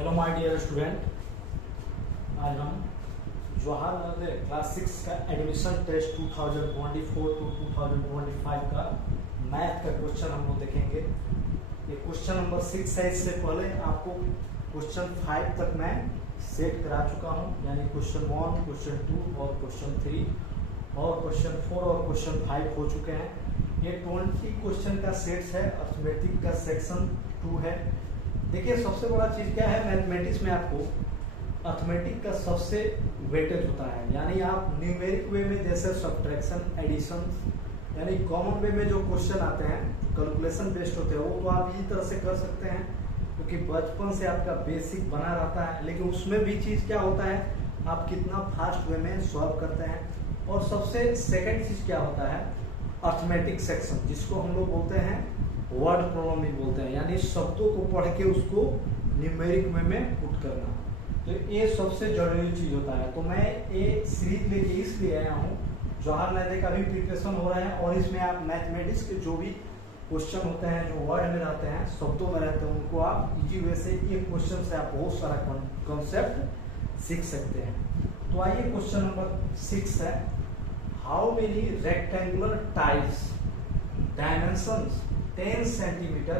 Hello my dear student, आज हम Jawaharlal Nehru class 6 का एडमिशन टेस्ट 2024 टू 2025 का मैथ का क्वेश्चन हम लोग देखेंगे। ये क्वेश्चन नंबर 6 है। इससे पहले आपको क्वेश्चन 5 तक मैं सेट करा चुका हूँ, यानी क्वेश्चन 1, क्वेश्चन 2 और क्वेश्चन 3 और क्वेश्चन 4 और क्वेश्चन 5 हो चुके हैं। ये 20 क्वेश्चन का सेट्स है। अर्थमेटिक का सेक्शन 2 है। देखिए, सबसे बड़ा चीज क्या है मैथमेटिक्स में, आपको अर्थमेटिक का सबसे वेटेज होता है, यानी आप न्यूमेरिक वे में जैसे सब्ट्रैक्शन, एडिशन, यानी कॉमन वे में जो क्वेश्चन आते हैं, कैलकुलेशन बेस्ड होते हैं, वो तो आप इसी तरह से कर सकते हैं क्योंकि बचपन से आपका बेसिक बना रहता है। लेकिन उसमें भी चीज क्या होता है, आप कितना फास्ट वे में सॉल्व करते हैं। और सबसे सेकेंड चीज क्या होता है, अर्थमेटिक सेक्शन, जिसको हम लोग बोलते हैं वर्ड प्रॉब्लम भी बोलते हैं, यानी शब्दों को पढ़ के उसको न्यूमेरिक वे में पुट करना। तो ये सबसे जरूरी चीज होता है। तो मैं ये सीरीज लेके इसलिए आया हूँ, जवाहरलाल नेहरू का भी प्रिपरेशन हो रहा है और इसमें आप मैथमेटिक्स के जो भी क्वेश्चन होते हैं, जो वर्ड में रहते हैं, शब्दों में रहते हैं, उनको आप इजी वे से एक क्वेश्चन से आप बहुत सारा कॉन्सेप्ट सीख सकते हैं। तो आइए, क्वेश्चन नंबर 6 है, how many rectangular tiles dimensions 10 centimeter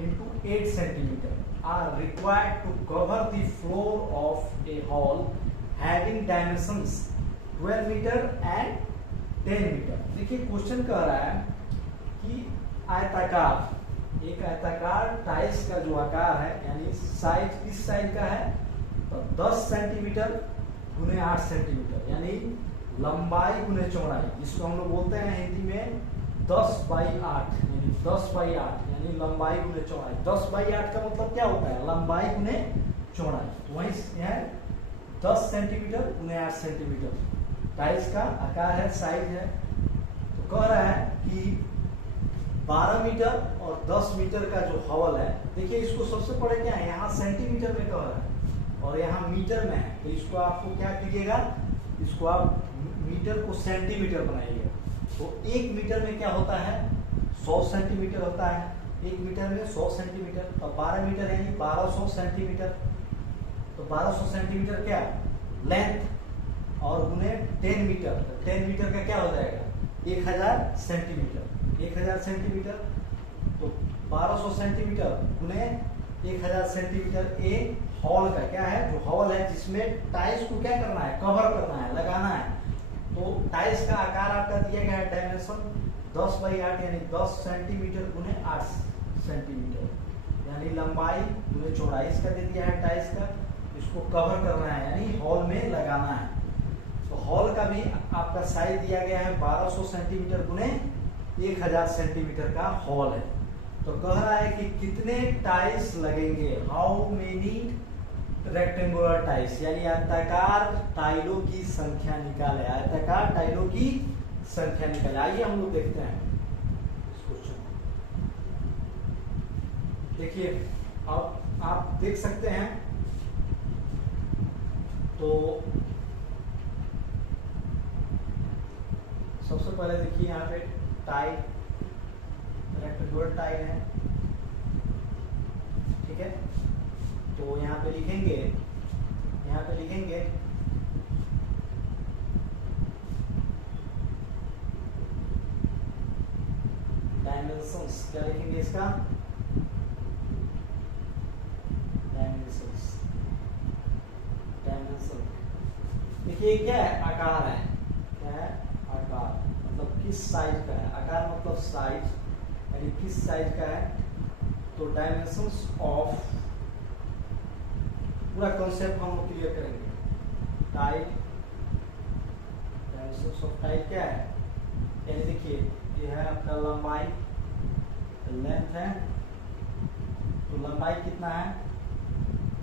into 8 centimeter are required to cover the floor of a hall having dimensions 12 meter and 10 meter। देखिए, क्वेश्चन कह रहा है कि आयताकार, एक आयताकार टाइल्स का जो आकार है, यानी साइज किस साइज का है, तो 10 सेंटीमीटर गुने 8 सेंटीमीटर, यानी लंबाई गुने चौड़ाई, जिसको हम लोग बोलते हैं हिंदी में 10/8, यानी 10/8 यानी लंबाई गुने चौड़ाई। 10/8 का मतलब क्या होता है, लंबाई गुने चौड़ाई। तो वही है 10 सेंटीमीटर गुने 8 सेंटीमीटर टाइल्स का आकार है, साइज है। तो कह रहा है कि 12 मीटर और 10 मीटर का जो हॉल है, देखिए इसको सबसे पहले क्या है, यहाँ सेंटीमीटर में कह रहा है और यहाँ मीटर में है। तो इसको आपको क्या कीजिएगा, इसको आप मीटर को सेंटीमीटर बनाइएगा। तो 1 मीटर में क्या होता है, 100 सेंटीमीटर होता है। 1 मीटर में 100 सेंटीमीटर, तो 12 मीटर यानी 1200 सेंटीमीटर। तो 1200 सेंटीमीटर क्या लेंथ और गुने 10 मीटर, 10 मीटर का क्या हो जाएगा 1000 सेंटीमीटर। 1000 सेंटीमीटर तो 1200 सेंटीमीटर गुने 1000 सेंटीमीटर। ए हॉल का क्या है, जो हॉल है जिसमें टाइल्स को क्या करना है, कवर करना है, लगाना है। तो टाइल्स का आकार आपका दिया गया है, डायमेंशन 10/8 यानी 10 सेंटीमीटर गुने 8 सेंटीमीटर, यानी लंबाई गुने चौड़ाई इसका दे दिया है टाइल्स का। इसको कवर करना है, यानी हॉल में लगाना है। तो हॉल का भी आपका साइज दिया गया है 1200 सेंटीमीटर गुने 1000 सेंटीमीटर का हॉल है। तो कह रहा है कि कितने टाइल्स लगेंगे, हाउ मेनी रेक्टेंगुलर टाइल्स, यानी आयताकार टाइलों की संख्या निकाले, आयताकार टाइलों की संख्या निकाले। आइए हम लोग देखते हैं इस क्वेश्चन। देखिए, अब आप देख सकते हैं, तो सबसे पहले देखिए यहाँ पे टाइल, रेक्टेंगुलर टाइल है, ठीक है। तो यहाँ पे लिखेंगे डायमेंशंस, क्या लिखेंगे इसका, डायमेंशंस। देखिए क्या है, आकार है, क्या है, आकार मतलब किस साइज का है, आकार मतलब साइज, यानी किस साइज का है। तो डायमेंशंस ऑफ, पूरा कॉन्सेप्ट हम लोग क्लियर करेंगे। टाइल, डायमेंशंस ऑफ टाइल क्या है, यानी देखिए ये है आपका लंबाई, लेंथ है, तो लंबाई कितना है,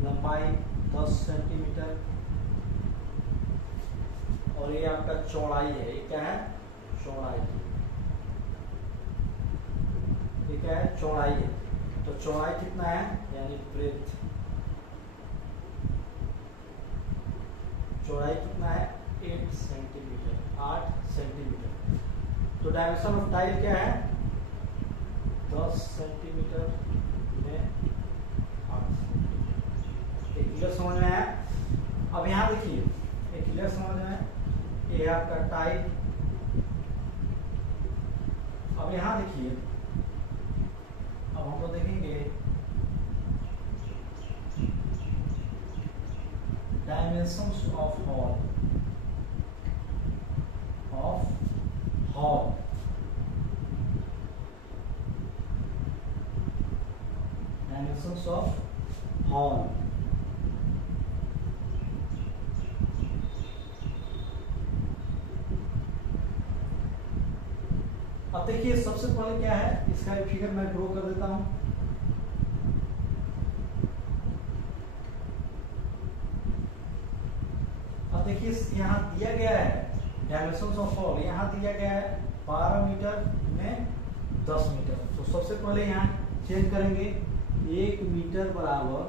लंबाई 10 सेंटीमीटर, और ये आपका चौड़ाई है, ये क्या है, चौड़ाई, ये क्या है, चौड़ाई है। तो चौड़ाई कितना है, यानी ब्रेथ, चौड़ाई कितना है 8 सेंटीमीटर, 8 सेंटीमीटर। तो डायमेंशन ऑफ टाइल क्या है, 10 सेंटीमीटर में 8 सेंटीमीटर। एक क्लियर समझ में आया। अब यहाँ देखिए एक क्लियर समझ में आया, ये आपका टाई। अब यहाँ देखिए, अब हम लोग देखेंगे dimensions of hall, dimensions of hall. अब देखिए सबसे पहले क्या है, इसका एक फिगर मैं ड्रॉ कर देता हूं। अब देखिए यहाँ दिया गया है डायमेंशंस ऑफ हॉल, यहाँ दिया गया है 12 मीटर में 10 मीटर। तो सबसे पहले यहाँ चेंज करेंगे, 1 मीटर बराबर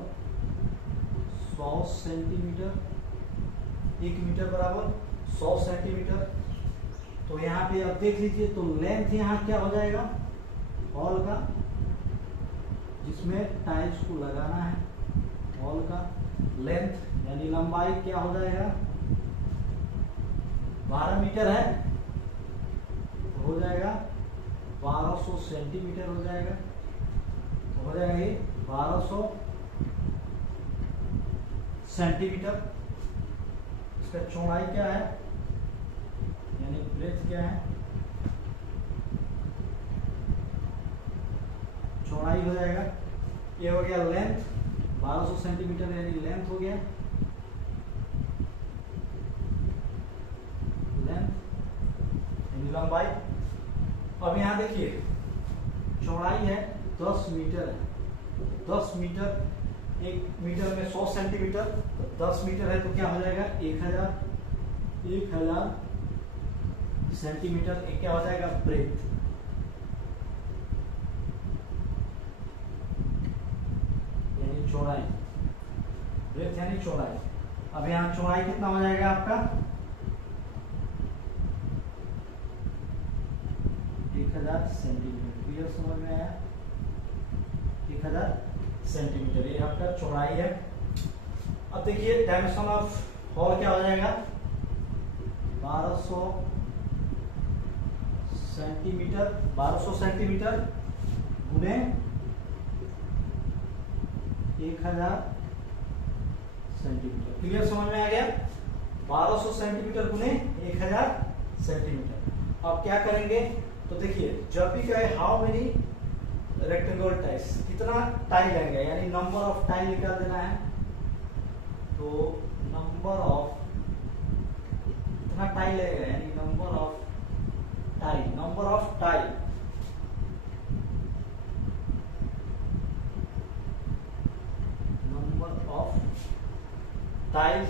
100 सेंटीमीटर, 1 मीटर बराबर 100 सेंटीमीटर। तो यहाँ पे आप देख लीजिए, तो लेंथ यहाँ क्या हो जाएगा हॉल का, जिसमें टाइल्स को लगाना है, हॉल का लेंथ यानी लंबाई क्या हो जाएगा, 12 मीटर है तो हो जाएगा 1200 सेंटीमीटर हो जाएगा। तो हो जाएगा ये 1200 सेंटीमीटर। इसका चौड़ाई क्या है यानी ब्रेथ क्या है, चौड़ाई हो जाएगा। ये हो गया लेंथ 1200 सेंटीमीटर यानी लेंथ हो गया, लेंथ यानी लंबाई। अब यहाँ देखिए चौड़ाई है 10 मीटर है, 10 मीटर, 1 मीटर में 100 सेंटीमीटर, तो 10 मीटर है तो क्या हो जाएगा 1000 सेंटीमीटर। एक क्या हो जाएगा ब्रेथ, यानी चौड़ाई, ब्रेथ यानी चौड़ाई। अब यहाँ चौड़ाई कितना हो जाएगा आपका 1000 सेंटीमीटर। क्लियर समझ में आया, 1000 सेंटीमीटर ये आपका चौड़ाई है। अब देखिए डायमेंशन ऑफ हॉल क्या हो जाएगा 1200 सेंटीमीटर, 1200 सेंटीमीटर गुणे 1000 सेंटीमीटर। क्लियर समझ में आ गया, 1200 सेंटीमीटर गुणे 1000 सेंटीमीटर। अब क्या करेंगे, तो देखिए जब भी कहे हाउ मेनी रेक्टेंगल टाइल्स, कितना टाइल लेंगे यानी नंबर ऑफ टाइल निकाल देना है। तो नंबर ऑफ, कितना टाइल लगेगा यानी number of tile, number of tile, number of tile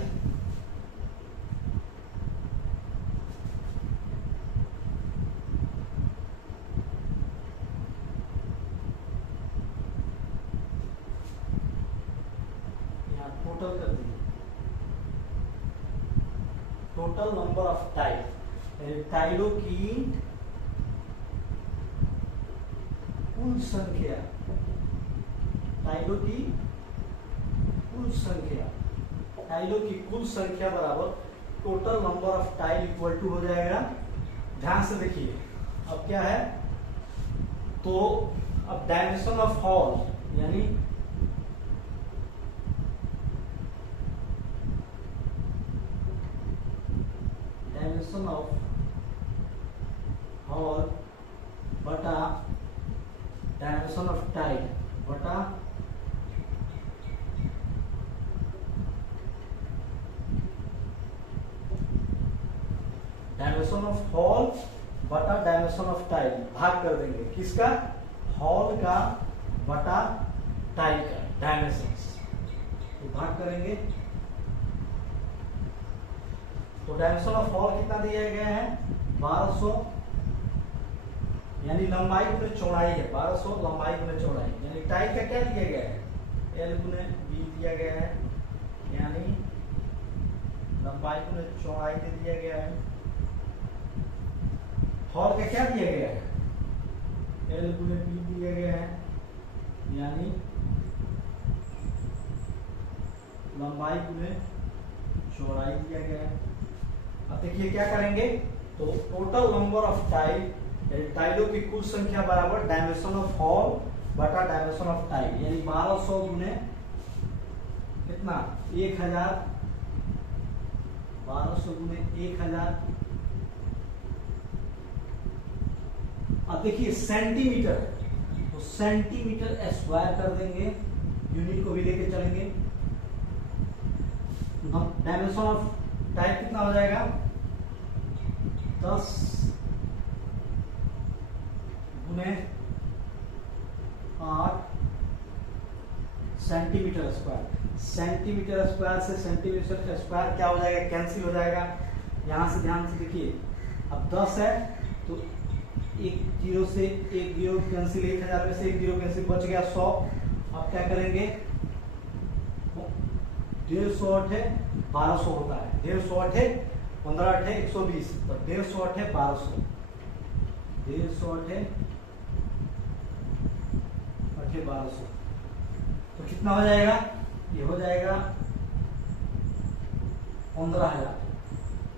total कर दीजिए, टोटल नंबर ऑफ टाइल, टाइलों की कुल संख्या, टाइलों की कुल संख्या, टाइलों की कुल संख्या बराबर total number of tile equal to हो जाएगा। ध्यान से देखिए अब क्या है, तो अब डायमेंशन ऑफ हॉल यानी डायमेंशन ऑफ हॉल बटा डायमेंशन ऑफ टाइल बटा डायमेंशन ऑफ हॉल बटा डायमेंशन ऑफ टाइल, भाग कर देंगे किसका, हॉल का बटा टाइल का डायमेंशंस, तो भाग करेंगे। तो डायमेंशन ऑफ हॉल कितना दिया गया है 1200 यानी लंबाई गुने चौड़ाई है, 1200 लंबाई गुने चौड़ाई, यानी टाइल का क्या दिया गया है एल गुने बी दिया गया है, यानी लंबाई गुने चौड़ाई दे दिया गया है। हॉल का क्या दिया गया है एल गुने बी दिया गया है, यानी लंबाई गुने चौड़ाई दिया गया है। अब देखिए क्या करेंगे, तो टोटल नंबर ऑफ टाइल, टाइलों की कुल संख्या बराबर डायमेंशन ऑफ हॉल बटा डायमेंशन ऑफ टाइल, यानी 1200 गुने कितना 1000, 1200 गुने 1000। अब देखिए सेंटीमीटर, तो सेंटीमीटर स्क्वायर कर देंगे, यूनिट को भी लेके चलेंगे। डायमेंशन ऑफ टाइप कितना हो जाएगा 10 गुने 8 सेंटीमीटर स्क्वायर। सेंटीमीटर स्क्वायर से सेंटीमीटर स्क्वायर क्या हो जाएगा, कैंसिल हो जाएगा। यहां से ध्यान से देखिए, अब 10 है तो एक जीरो से एक जीरो कैंसिल, 1000 में से एक जीरो कैंसिल, बच गया 100। अब क्या करेंगे, 150 है 1200 होता है, 150 है 15 है 120, तो 150 है 1200, 150 है 1200, तो कितना हो जाएगा, ये हो जाएगा 15,000।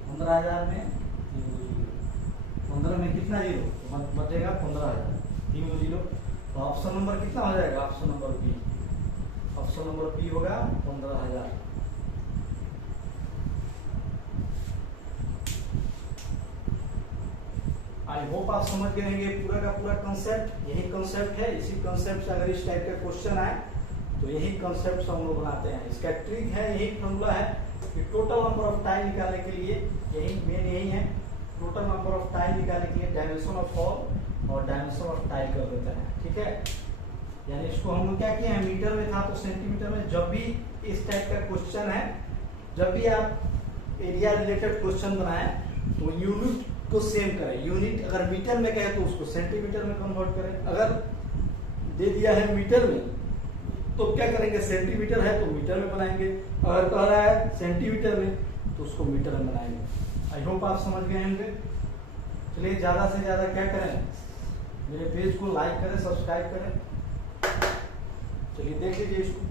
15,000 में 15 में कितना जीरो बचेगा 15,000, 3 जीरो। तो ऑप्शन नंबर कितना हो जाएगा, option number B, option number B होगा 15,000। आई होप आप समझ गए होंगे पूरा का पूरा कंसेप्ट। यही कंसेप्ट है, इसी कंसेप्ट से अगर इस टाइप का क्वेश्चन आए तो यही कंसेप्ट से हम लोग बनाते हैं। इसका ट्रिक है, यही फॉर्मूला है कि टोटल नंबर ऑफ टाइल निकालने के लिए यही मेन यही है, टोटल नंबर ऑफ टाइल निकालने के लिए डायमेंशन ऑफ हॉल और डायमेंशन ऑफ टाइल कर देते हैं। ठीक है, यानी इसको हम लोग क्या किए हैं, मीटर में था तो सेंटीमीटर में। जब भी इस टाइप का क्वेश्चन है, जब भी आप एरिया रिलेटेड क्वेश्चन बनाए तो यूनिट को सेम करें। यूनिट अगर मीटर में कहे तो उसको सेंटीमीटर में कन्वर्ट करें, अगर दे दिया है मीटर में तो क्या करेंगे, सेंटीमीटर है तो मीटर में बनाएंगे, अगर कह रहा है सेंटीमीटर में तो उसको मीटर में बनाएंगे। आई होप आप समझ गए होंगे। चलिए ज्यादा से ज्यादा क्या करें, मेरे पेज को लाइक करें, सब्सक्राइब करें। चलिए देख लीजिए इसको।